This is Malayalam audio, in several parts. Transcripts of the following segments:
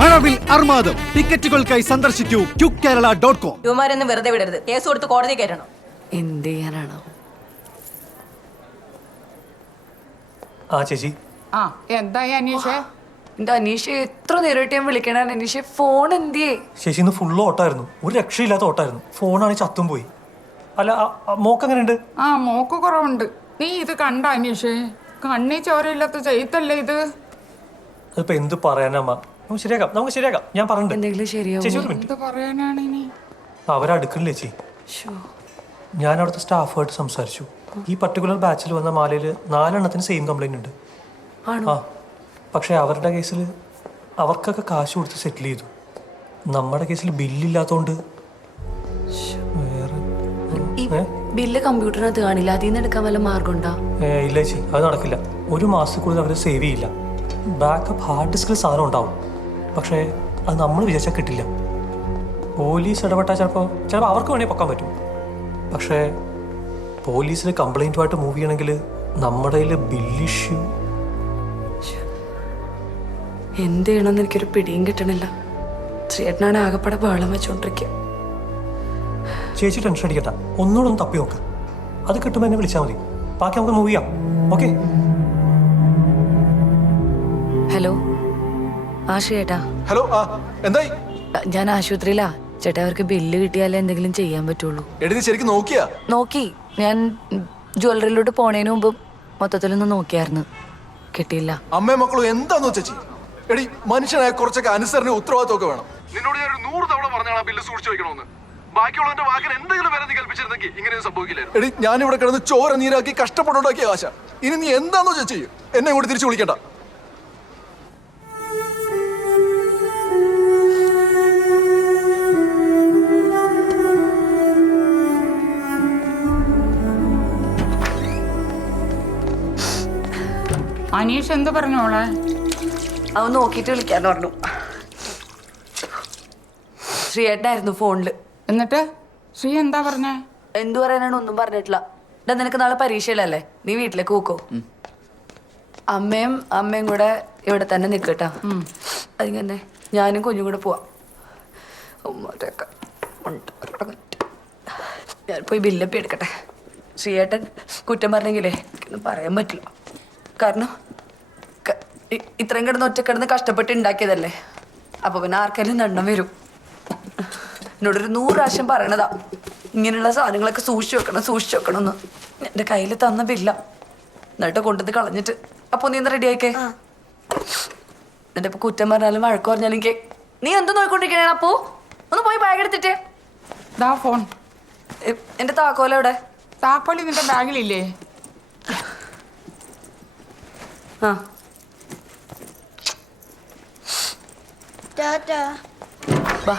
മഴവിൽ അർമാദം ടിക്കറ്റുകൾക്കായി സന്ദർശിക്കൂ QKerala.com. യുവമാരൊന്നും വെറുതെ വിടരുത്, കേസ് കൊടുത്ത് കോടതി കയറണം. എന്ത് ചെയ്യാനാണോ? ചേച്ചി എന്തായി അനീഷേ? എന്റെ അനീഷ എത്ര നേരിട്ട് ഞാൻ വിളിക്കണ അനീഷ, ഫോൺ എന്തിയേ? ചേച്ചി ഇന്ന് ഫുള്ള് ഓട്ടായിരുന്നു, ഒരു രക്ഷയില്ലാത്ത ഓട്ടായിരുന്നു. ഫോണാണെങ്കിൽ ചത്തും പോയി. അല്ല മോക്ക് എങ്ങനെയുണ്ട്? മോക്ക് കുറവുണ്ട്. നീ ഇത് കണ്ട അനീഷേ? കണ്ണി ചോരയില്ലാത്ത ചെയ്തല്ലേ ഇത്? അതിപ്പോ എന്ത് പറയാനമ്മ, നമുക്ക് ശരിയാക്കാം. ഞാൻ പറഞ്ഞിട്ടുണ്ട്. എന്തെങ്കിലും ശരിയാവും. ചേച്ചി ഒരു മിനിറ്റ്. എന്ത് പറയാനാണ് ഇനി? അവരടുക്കണില്ലേ ചേച്ചി? ഞാൻ അവിടുത്തെ സ്റ്റാഫുമായിട്ട് സംസാരിച്ചു. ഈ പർട്ടിക്കുലർ ബാച്ചിൽ വന്ന മാലയിൽ 4 എണ്ണത്തിന് സെയിം കംപ്ലൈന്റ് ഉണ്ട്. പക്ഷെ അവരുടെ കേസിൽ അവർക്കൊക്കെ കാശ് കൊടുത്ത് സെറ്റിൽ ചെയ്തു. നമ്മുടെ കേസിൽ ബില്ലില്ലാത്തോണ്ട് ബില്ല് കമ്പ്യൂട്ടറിനകത്ത് കാണില്ല, അതിൽ നിന്ന് എടുക്കാൻ വല്ല മാർഗം ഉണ്ടോ? ഇല്ല ചേച്ചി, അത് നടക്കില്ല. ഒരു മാസത്തിനുള്ളിൽ അവർ സേവ് ചെയ്യില്ല. ബാക്കപ്പ് ഹാർഡ് ഡിസ്കിൽ സാധനം ഉണ്ടാവും, പക്ഷേ അത് നമ്മൾ വിചാരിച്ചാൽ കിട്ടില്ല. പോലീസ് ഇടപെട്ടാൽ ചിലപ്പോൾ അവർക്ക് വേണമെങ്കിൽ പൊക്കാൻ പറ്റും. പക്ഷേ പോലീസിൽ കംപ്ലൈൻറ്റുമായിട്ട് മൂവ് ചെയ്യണമെങ്കിൽ നമ്മുടെ കയ്യിൽ ബില്ല് ഇഷ്യൂ. എന്ത് ചെയ്യണമെന്ന് എനിക്കൊരു പിടിയും കിട്ടണില്ല. ചേട്ടനാണ് ആകെപ്പാടെ ബഹളം വെച്ചോണ്ടിരിക്കുക. ചേച്ചി ടെൻഷൻ അടിക്കണ്ട, ഒന്നുകൂടെ ഒന്ന് തപ്പി നോക്ക്. അത് കിട്ടുമ്പോൾ എന്നെ വിളിച്ചാൽ മതി, ബാക്കി നമുക്ക് മൂവ് ചെയ്യാം. ഓക്കെ? ഹലോ ചേട്ടാ. ഹലോ, എന്തായി? ഞാൻ ആശുപത്രിയിലാ ചേട്ടാ. അവർക്ക് ബില്ല് കിട്ടിയാലേ എന്തെങ്കിലും ചെയ്യാൻ പറ്റുള്ളൂ. എടി ശരിക്കും നോക്കിയാ? നോക്കി. ഞാൻ ജ്വല്ലറിയിലോട്ട് പോണേന് മുമ്പ് മൊത്തത്തിലൊന്ന് നോക്കിയായിരുന്നു, കിട്ടിയില്ല. അമ്മയും മക്കളും എന്താന്ന് ചേച്ചി? എടി മനുഷ്യനായ കുറച്ചൊക്കെ അനുസരണ ഉത്തരവാദിത്വമൊക്കെ വേണം. നിന്നോട് ഞാൻ 100 തവണ പറഞ്ഞാണ് ബില്ല് സൂക്ഷിച്ചു വെക്കണമെന്ന്. ബാക്കിയുള്ളവന്റെ വാക്കിന് എന്തെങ്കിലും വില നീ കൽപ്പിച്ചിരുന്നെങ്കിൽ ഇങ്ങനെയും സംഭവിക്കില്ലായിരുന്നു. എടി ഞാനിവിടെ കിടന്ന് ചോര നീരാക്കി കഷ്ടപ്പെട്ടുണ്ടാക്കിയ ആശ. ഇനി നീ എന്താന്നോ ചേച്ചി? എന്നെ കൂടി തിരിച്ചു വിളിക്കണ്ട. അനീഷ് എന്ത് പറഞ്ഞോളെ? അവൻ നോക്കിയിട്ട് വിളിക്കാന്ന് പറഞ്ഞു. ശ്രീയേട്ടനായിരുന്നു ഫോണില്. എന്നിട്ട് ശ്രീ എന്താ പറഞ്ഞേ? എന്തു പറയാനാണ്, ഒന്നും പറഞ്ഞിട്ടില്ല. നിനക്ക് നാളെ പരീക്ഷയിലല്ലേ, നീ വീട്ടിലേക്ക് പോക്കോ. അമ്മയും കൂടെ ഇവിടെ തന്നെ നിൽക്കട്ടാ. അതിങ്ങനെ ഞാനും കുഞ്ഞും കൂടെ പോവാം. ഞാൻ പോയി ബില്ലപ്പി എടുക്കട്ടെ. ശ്രീയേട്ടൻ കുറ്റം പറഞ്ഞെങ്കിലേ എനിക്കൊന്നും പറയാൻ പറ്റില്ല. കാരണം ഇത്രയും കിടന്ന് ഒറ്റക്കിടന്ന് കഷ്ടപ്പെട്ട് ഉണ്ടാക്കിയതല്ലേ. അപ്പൊ പിന്നെ ആർക്കെങ്കിലും ദണ്ണം വരും. എന്നോടൊരു 100 പ്രാവശ്യം പറയണതാ ഇങ്ങനെയുള്ള സാധനങ്ങളൊക്കെ സൂക്ഷിച്ചു വെക്കണം എന്ന്. എൻ്റെ കയ്യിൽ തന്ന ബില്ല എന്നിട്ട് കൊണ്ടത് കളഞ്ഞിട്ട്. അപ്പൊ നീ എന്താ റെഡി ആയിക്കേ? എന്നിട്ട് ഇപ്പൊ കുറ്റം പറഞ്ഞാലും വഴക്ക് പറഞ്ഞാലും എനിക്ക് നീ എന്ത് നോക്കിക്കൊണ്ടിരിക്കണേ? അപ്പോ ഒന്ന് പോയി ബാഗ് എടുത്തിട്ടേ. ദാ ഫോൺ. എന്റെ താക്കോല എവിടെ? താക്കോലി നിന്റെ ബാഗിലില്ലേ? വാ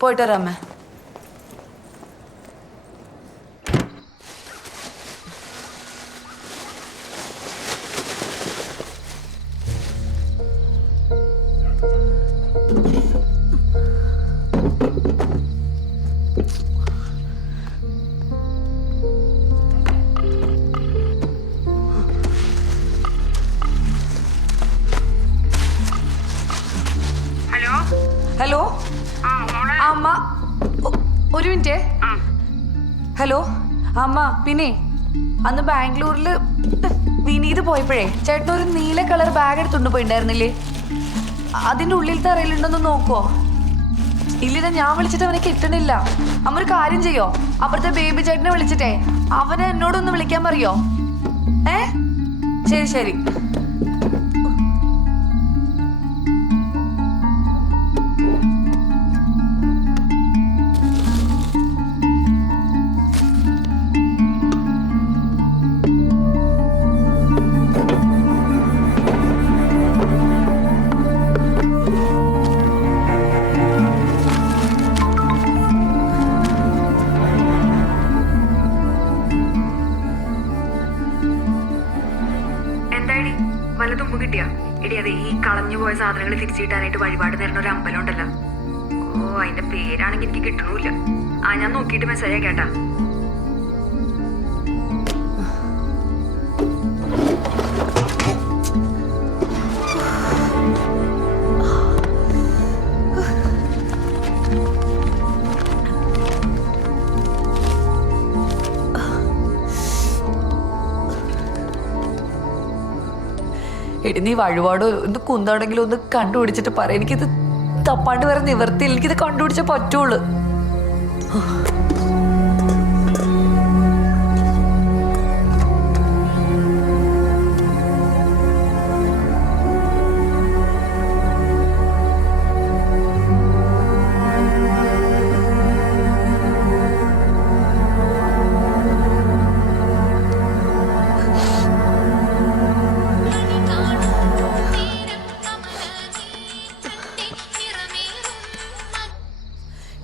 പോയിട്ട് വരാം അമ്മേ. ഹലോ അമ്മ, ഒരു മിനിറ്റ്. ഹലോ അമ്മ, പിന്നെ അന്ന് ബാംഗ്ലൂരിൽ വിനീത് പോയപ്പോഴേ ചേട്ടനൊരു നീല കളർ ബാഗ് എടുത്തുകൊണ്ട് പോയിണ്ടായിരുന്നില്ലേ? അതിൻ്റെ ഉള്ളിലത്തെ അറിയിലുണ്ടെന്ന് നോക്കുവോ? ഇല്ലില്ല, ഞാൻ വിളിച്ചിട്ട് അവനെ കിട്ടണില്ല. അമ്മ ഒരു കാര്യം ചെയ്യോ, അപ്പുറത്തെ ബേബി ചേട്ടനെ വിളിച്ചിട്ടേ അവനെ എന്നോടൊന്ന് വിളിക്കാൻ പറയോ? ശരി. വല്ല തുമ്പ് കിട്ടിയാ? എടി അതെ, ഈ കളഞ്ഞു പോയ സാധനങ്ങൾ തിരിച്ചു കിട്ടാനായിട്ട് വഴിപാട് നേരുന്ന ഒരു അമ്പലം ഉണ്ടല്ലോ. അതിന്റെ പേരാണെങ്കിൽ എനിക്ക് കിട്ടണമില്ല. ഞാൻ നോക്കിയിട്ട് മെസ്സേജ് കേട്ടാ. എടി നീ വഴിപാടോ ഒന്ന് കുന്താണെങ്കിലും ഒന്ന് കണ്ടുപിടിച്ചിട്ട് പറ. എനിക്കിത് തപ്പാണ്ട് വേറെ നിവർത്തിയില്ല. എനിക്കിത് കണ്ടുപിടിച്ചേ പറ്റുള്ളൂ.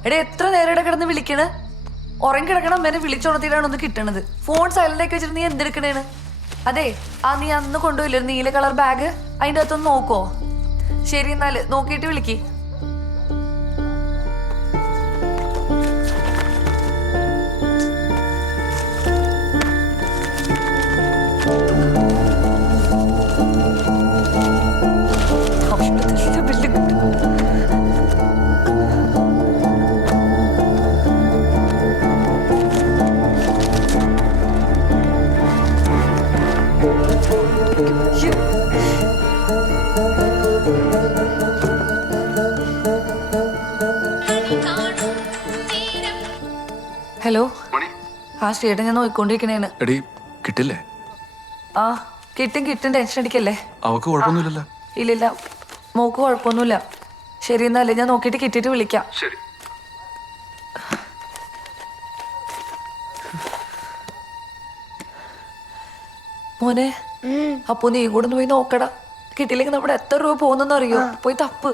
എടേ എത്ര നേരം ഇവിടെ കിടന്ന് വിളിക്കണ്? ഉറങ്ങി കിടക്കണം അമ്മേനെ വിളിച്ചുണർത്തിയിട്ടാണ് ഒന്ന് കിട്ടണത്. ഫോൺ സൈലന്റ് ആക്കി വെച്ചിട്ട് നീ എന്തെടുക്കണേണ്? അതെ, നീ അന്ന് കൊണ്ടുപോയില്ലേ നീല കളർ ബാഗ്? അതിൻ്റെ അകത്തൊന്ന് നോക്കോ? ശരി, എന്നാല് നോക്കിയിട്ട് വിളിക്ക്. ഹലോ, ശ്രീയേട്ടൻ ഞാൻ നോക്കിക്കൊണ്ടിരിക്കണേന്ന്. എടി കിട്ടില്ലേ? കിട്ടും ടെൻഷൻ അടിക്കല്ലേ. അവക്ക് കുഴപ്പമൊന്നുമില്ലല്ലോ? ഇല്ലില്ല, മോക്ക് കുഴപ്പമൊന്നുമില്ല. ശരി, എന്നാലേ ഞാൻ നോക്കിയിട്ട് കിട്ടിയിട്ട് വിളിക്കാം. ശരി. മോനെ, അപ്പൊ നീ കൂടെ ഒന്ന് പോയി നോക്കടാ. കിട്ടിയില്ലെങ്കിൽ നമ്മുടെ എത്ര രൂപ പോകുന്നെന്ന് അറിയോ? പോയി തപ്പ്.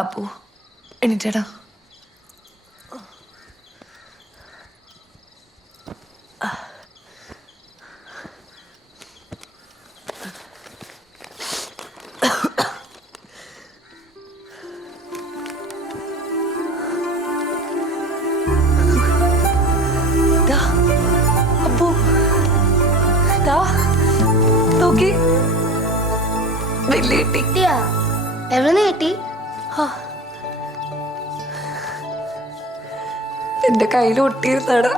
അപ്പോ എണീറ്റടാ. അപ്പോ നോക്കി വലിയ കിട്ടിയാ? എവിടെ കിട്ടി? എന്റെ കയ്യിൽ ഒട്ടിയിരുന്നടാ.